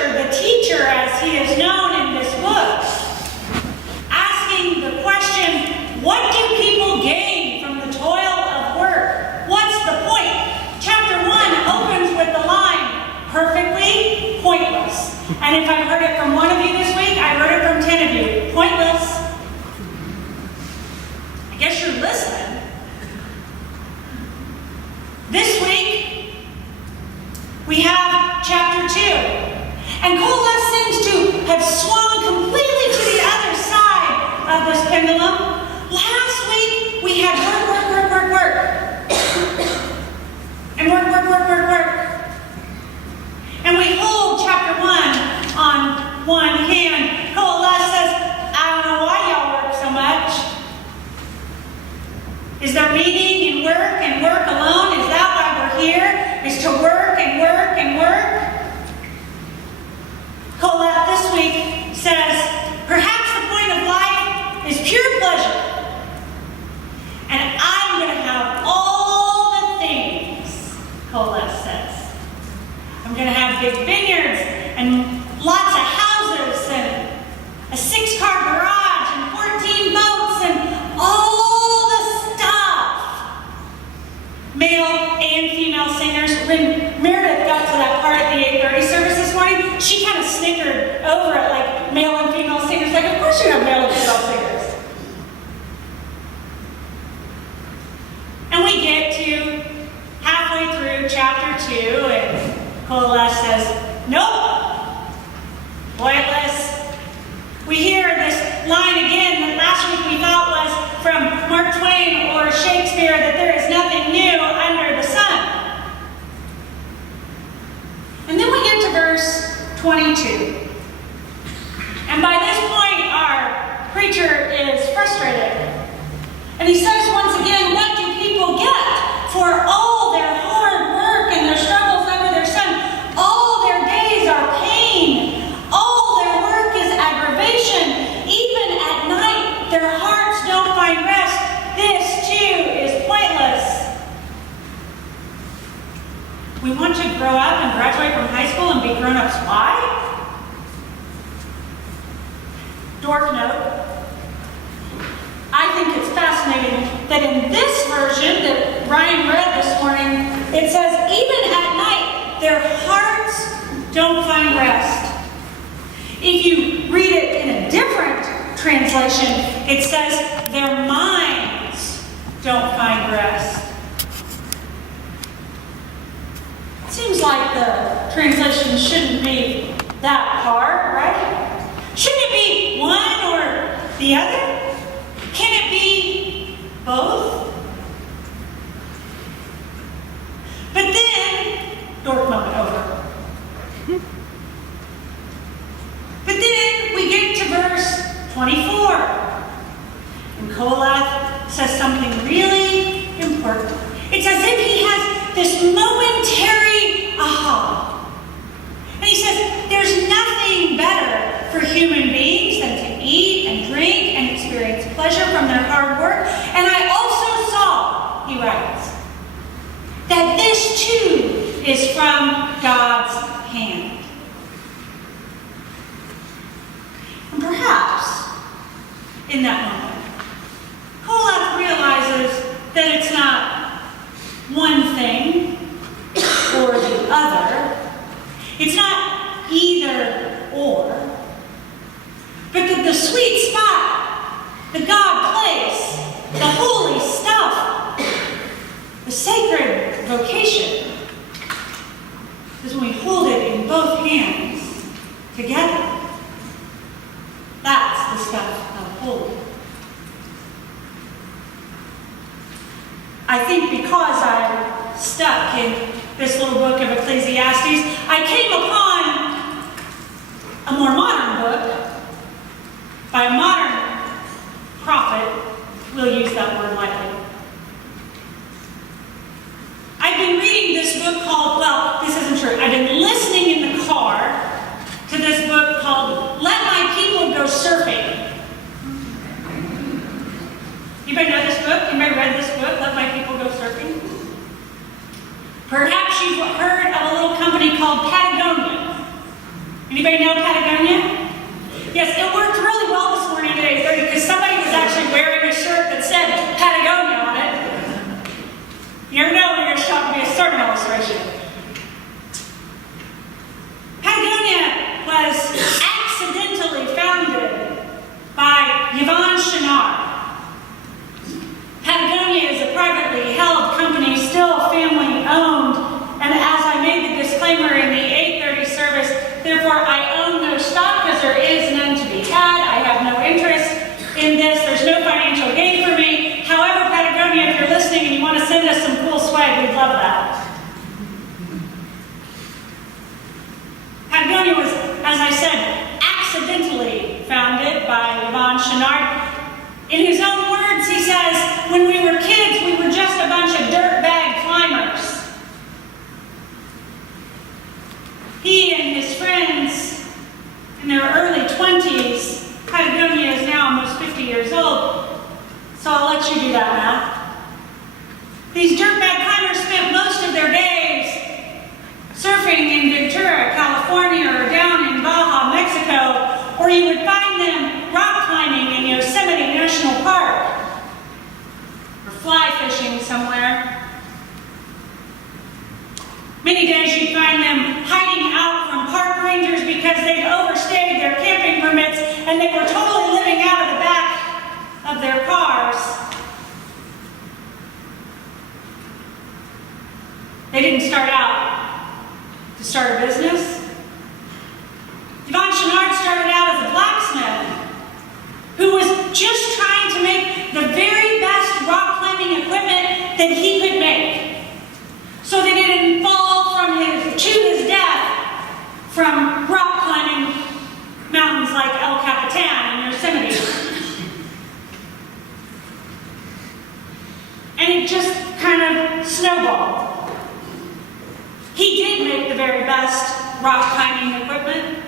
preacher, the teacher as he is known in this book, asking the question, what do people gain from the toil of work? What's the point? Chapter 1 opens with the line, perfectly pointless. And if I've heard it from one of you this week, I heard it from 10 of you. Pointless. I guess you're listening. This week, we have chapter 2. And Cola seems to have swung completely to the other side of this pendulum. Last week, we had work. And work. And we hold chapter 1 on one hand. Cola says, I don't know why y'all work so much. Is there meaning in work and work alone? Is that why we're here? Is to work and work and work? Colette this week says, perhaps the point of life is pure pleasure. And I'm going to have all the things, Colette says. I'm going to have big vineyards and lots of houses and a 6-car garage and 14 boats and all the stuff. Male and female singers. When Meredith got to that part at the 8:30 service this morning, she kind of snickered over it, like male and female singers. Like, of course you have male and female singers. And we get to halfway through chapter 2, and Colette says, nope, pointless. We hear this line again that last week we thought was from Mark Twain or Shakespeare, that there is nothing new under the sun. And then we get to verse 22. And by this point, our preacher is frustrated. And he says once again, what do people get for all their hard work and their struggles under their sun? All their days are pain. All their work is aggravation. Even at night, their hearts don't find rest. This, too, is pointless. We want to grow up and graduate from high school and be grown-ups. Why? Dork note. I think it's fascinating that in this version that Ryan read this morning, it says, even at night, their hearts don't find rest. If you read it in a different translation, it says, their minds don't find rest. Seems like the translation shouldn't be that hard, right? Shouldn't it be one or the other? Can it be both? But then, dork moment over. But then we get to verse 24. And Kolath says something really important. It's as if he has this momentary aha. And he says, there's nothing better for human beings than to eat and drink and experience pleasure from their hard work. And I also saw, he writes, that this too is from God's hand. And perhaps, in that moment, Kolath realizes that it's not one thing or the other. It's not either or. But that the sweet spot, the God place, the holy stuff, the sacred vocation, is when we hold it in both hands together. That's the stuff of holy. I think because I'm stuck in this little book of Ecclesiastes, I came upon a more modern book by a modern prophet. We'll use that word lightly. I've been reading this book called, well, this isn't true. I've been listening in the car to this book called Let My People Go Surfing. Anybody know this book? Anybody read this book, Let My People Go Surfing? Perhaps you've heard of a little company called Patagonia. Anybody know Patagonia? Yes, it worked really well this morning at 8:30 because somebody was actually wearing a shirt that said Patagonia on it. You never know when you're going to shop and be a sermon illustration. Patagonia was accidentally founded by Shanna. Patagonia is a privately held company, still family owned, and as I made the disclaimer in the 8:30 service, therefore I own no stock because there is none to be had. I have no interest in this. There's no financial gain for me. However, Patagonia, if you're listening and you want to send us some cool swag, we'd love that. Patagonia was, as I said, accidentally founded by Shanna. In his own words, he says, when we were kids, we were just a bunch of dirtbag climbers. He and his friends, in their early 20s, Patagonia is now almost 50 years old, so I'll let you do that math. These dirtbag climbers spent most of their days surfing in Ventura, California, or down in Baja, Mexico, or you would find them rock climbing in Yosemite National Park, or fly fishing somewhere. Many days you'd find them hiding out from park rangers because they'd overstayed their camping permits and they were totally living out of the back of their cars. They didn't start out to start a business. Shanna started out as a blacksmith who was just trying to make the very best rock climbing equipment that he could make so that it didn't fall to his death from rock climbing mountains like El Capitan in Yosemite. And it just kind of snowballed. He did make the very best rock climbing equipment.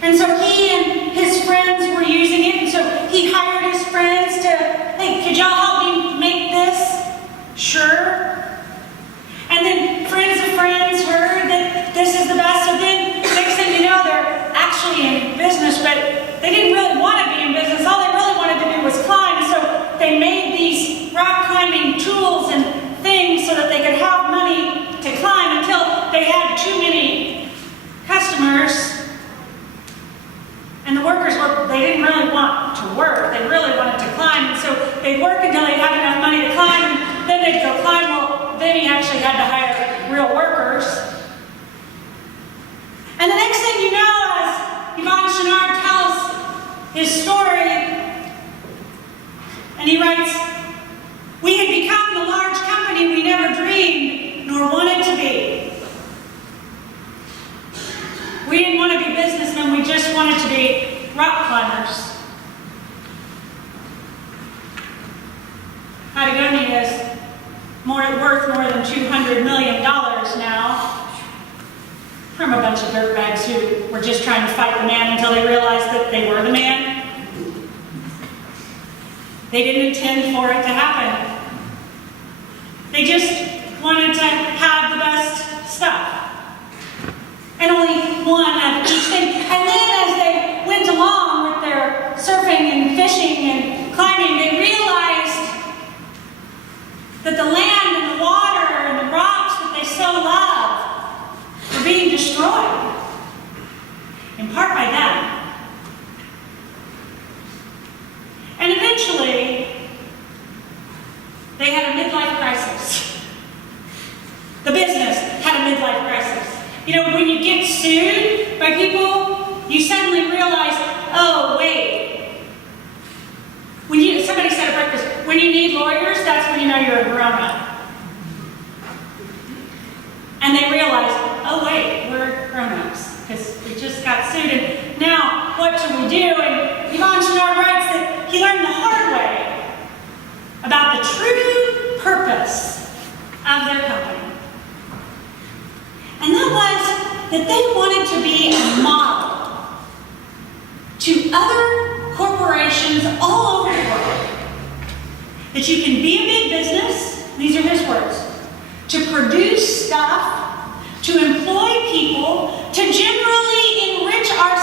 And so he and his friends were using it, and so he hired his friends to, hey, could y'all help me make this? Sure. And then friends of friends heard that this is the best, so then next thing you know, they're actually in business, but they didn't really want to be in business. All they really wanted to do was climb, so they made these rock climbing tools and things so that they could have money to climb until they had too many customers. And the workers, they didn't really want to work. They really wanted to climb. And so they'd work until they'd have enough money to climb, and then they'd go climb. Well, then he actually had to hire real workers. And the next thing you know, as Shanna tells his story, and he writes, we had become the large company we never dreamed nor wanted to be. We didn't want to be businessmen, we just wanted to be rock climbers. Patagonia is worth more than $200 million now from a bunch of dirtbags who were just trying to fight the man until they realized that they were the man. They didn't intend for it to happen. They just wanted to have the best stuff. And only one of each thing. And then as they went along with their surfing and fishing and climbing, they realized that the land and the water and the rocks that they so loved were being destroyed, in part by them. And eventually, they had a midlife crisis. The business had a midlife crisis. You know, when you get sued by people, you suddenly realize, oh, wait. Somebody said at breakfast, when you need lawyers, that's when you know you're a grown-up. And they realize, oh, wait, we're grown-ups because we just got sued. And now, what should we do? And Shanna writes that he learned the hard way about the true purpose of their company. And that was that they wanted to be a model to other corporations all over the world. That you can be a big business, these are his words, to produce stuff, to employ people, to generally enrich our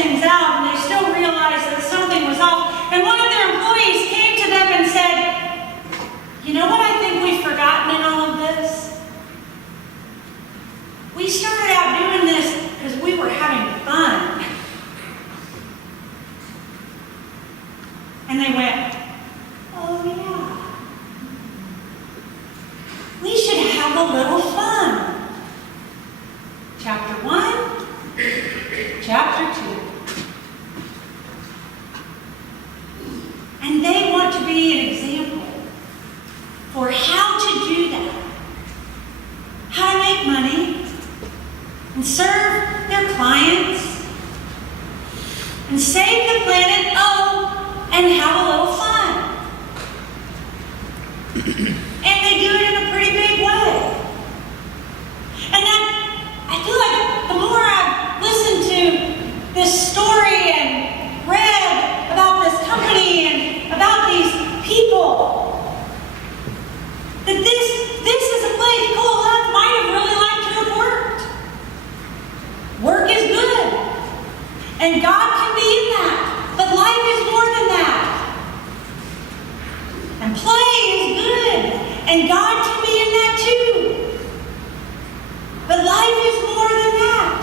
things out, and they still realized that something was off. And one of their employees came to them and said, "You know what I think we've forgotten in all of this? We started out doing this because we were having fun." And they went, "Oh yeah. We should have a little fun." Chapter 1, chapter 2. And they want to be an example for how to do that. How to make money and serve their clients and save the planet, and have a little fun. And they do it in a pretty big way. And then I feel like the more I've listened to this story and read about this company and about these people, that this is a place Colette might have really liked to have worked. Work is good, and God can be in that, but life is more than that. And play is good, and God can be in that too. But life is more than that.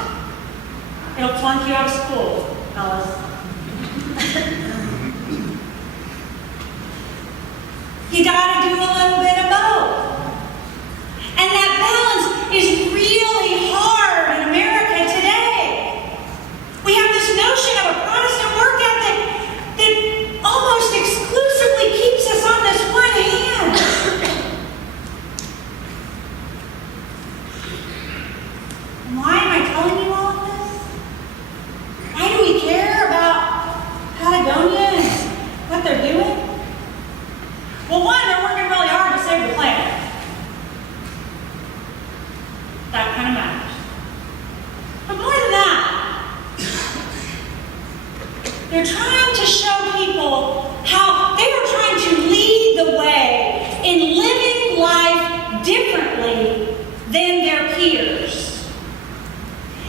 It'll flunk you out of school, fellas. You gotta do a little bit of both. And that balance is really hard in America today. We have this notion of a Protestant work ethic that almost exclusively keeps us on this one hand. And why am I telling you all of this? Why do we care about Patagonia and what they're doing? Well, one, they're working really hard to save the planet. That kind of matters. But more than that, they're trying to show people how they are trying to lead the way in living life differently than their peers.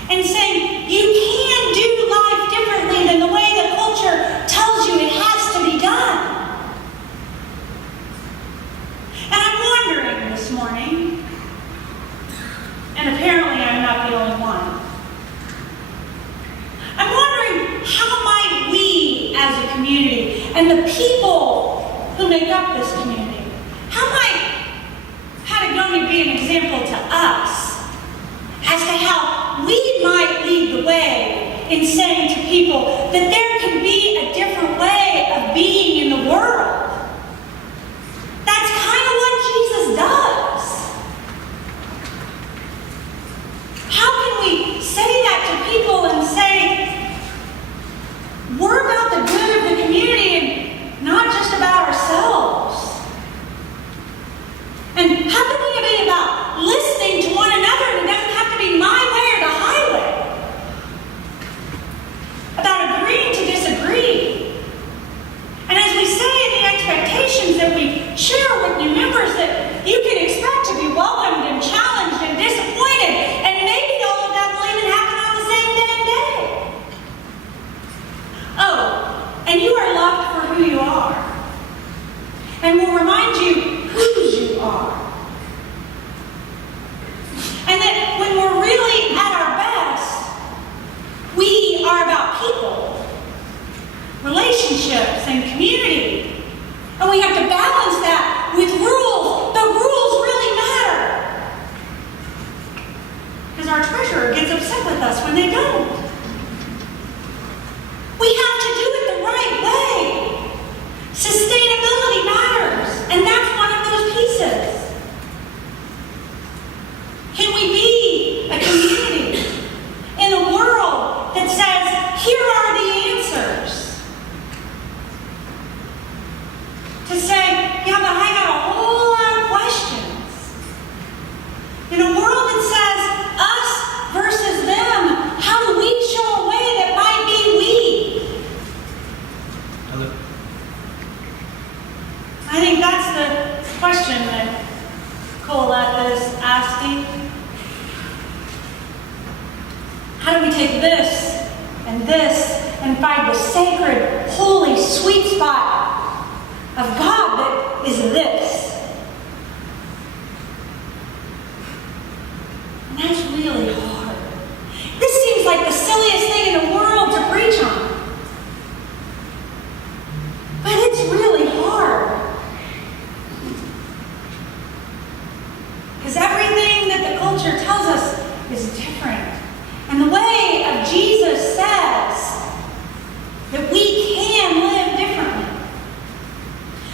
And saying, you can do life differently than the way the culture tells you it has to be done. And I'm wondering this morning, and apparently I'm not the only one, I'm wondering how might we as a community and the people who make up this community, how might Patagonia be an example to us as to how we might lead the way in saying to people that there can be a different way of being in the world. That's kind of what Jesus does. How can we say that to people and say, we're about the good of the community and not just about ourselves? And how can we be about listening to one another, and it doesn't have to be my way or the highway? About agreeing to disagree. And as we say in the expectations that we share with new members, that you can expect to be welcomed and challenged and disappointed, and maybe all of that will even happen on the same damn day. Oh, and you are loved for who you are. And will remind you whose you are. And that when we're really at our best, we are about people, relationships, and community. And we have to balance that with rules. The rules really matter. Because our treasurer gets upset with us when they don't. We have to do it the right way. Sustainability matters, and that's one of those pieces. Can we be a community in a world that says, here are the answers? To say, yeah, but I got a whole lot of questions. In a world that says, us versus them, how do we show a way that might be we? Hello. I think that's the question that Colette is asking. How do we take this and this and find the sacred, holy, sweet spot of God that is this. And that's really hard. This seems like the silliest thing in the world to preach on. But it's really hard. Because everything that the culture tells us is different. And the way of Jesus says that we can live differently.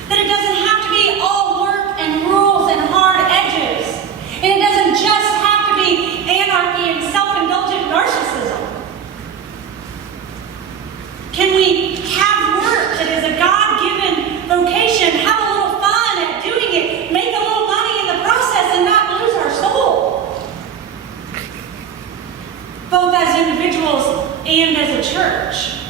That it doesn't have to be all work and rules and hard edges. And it doesn't just have to be anarchy and self-indulgent narcissism. Can we have work that is a God-given vocation, have a little fun at doing it, make a little money in the process, and not lose our soul? Both as individuals and as a church.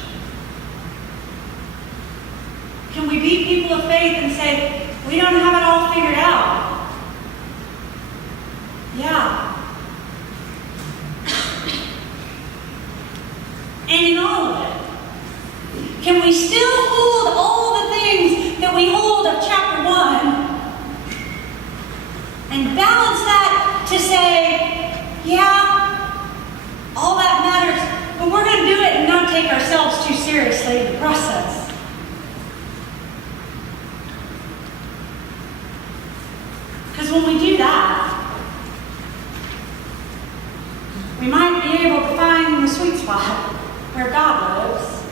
Can we be people of faith and say, we don't have it all figured out? Yeah. And in all of it, can we still hold all the things that we hold of chapter 1 and balance that to say, yeah, all that matters, but we're going to do it and not take ourselves too seriously in the process? Because when we do that, we might be able to find the sweet spot where God lives,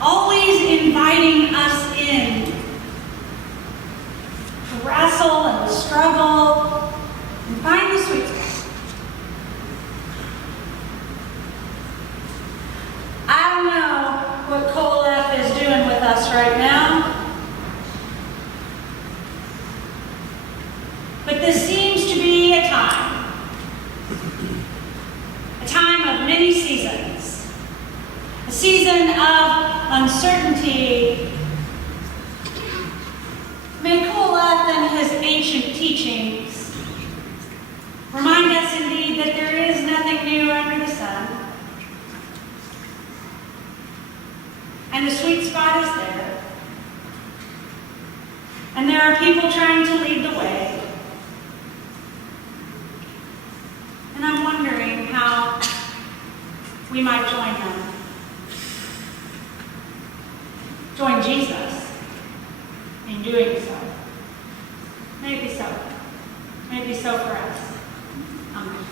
always inviting us in to wrestle and to struggle and find the sweet spot. I don't know what Colef is doing with us right now, but this seems to be a time of many seasons. A season of uncertainty. May Colef and his ancient teachings remind us indeed that there is nothing new under the sun. And the sweet spot is there. And there are people trying to lead the way. And I'm wondering how we might join them. Join Jesus in doing so. Maybe so. Maybe so for us. Amen.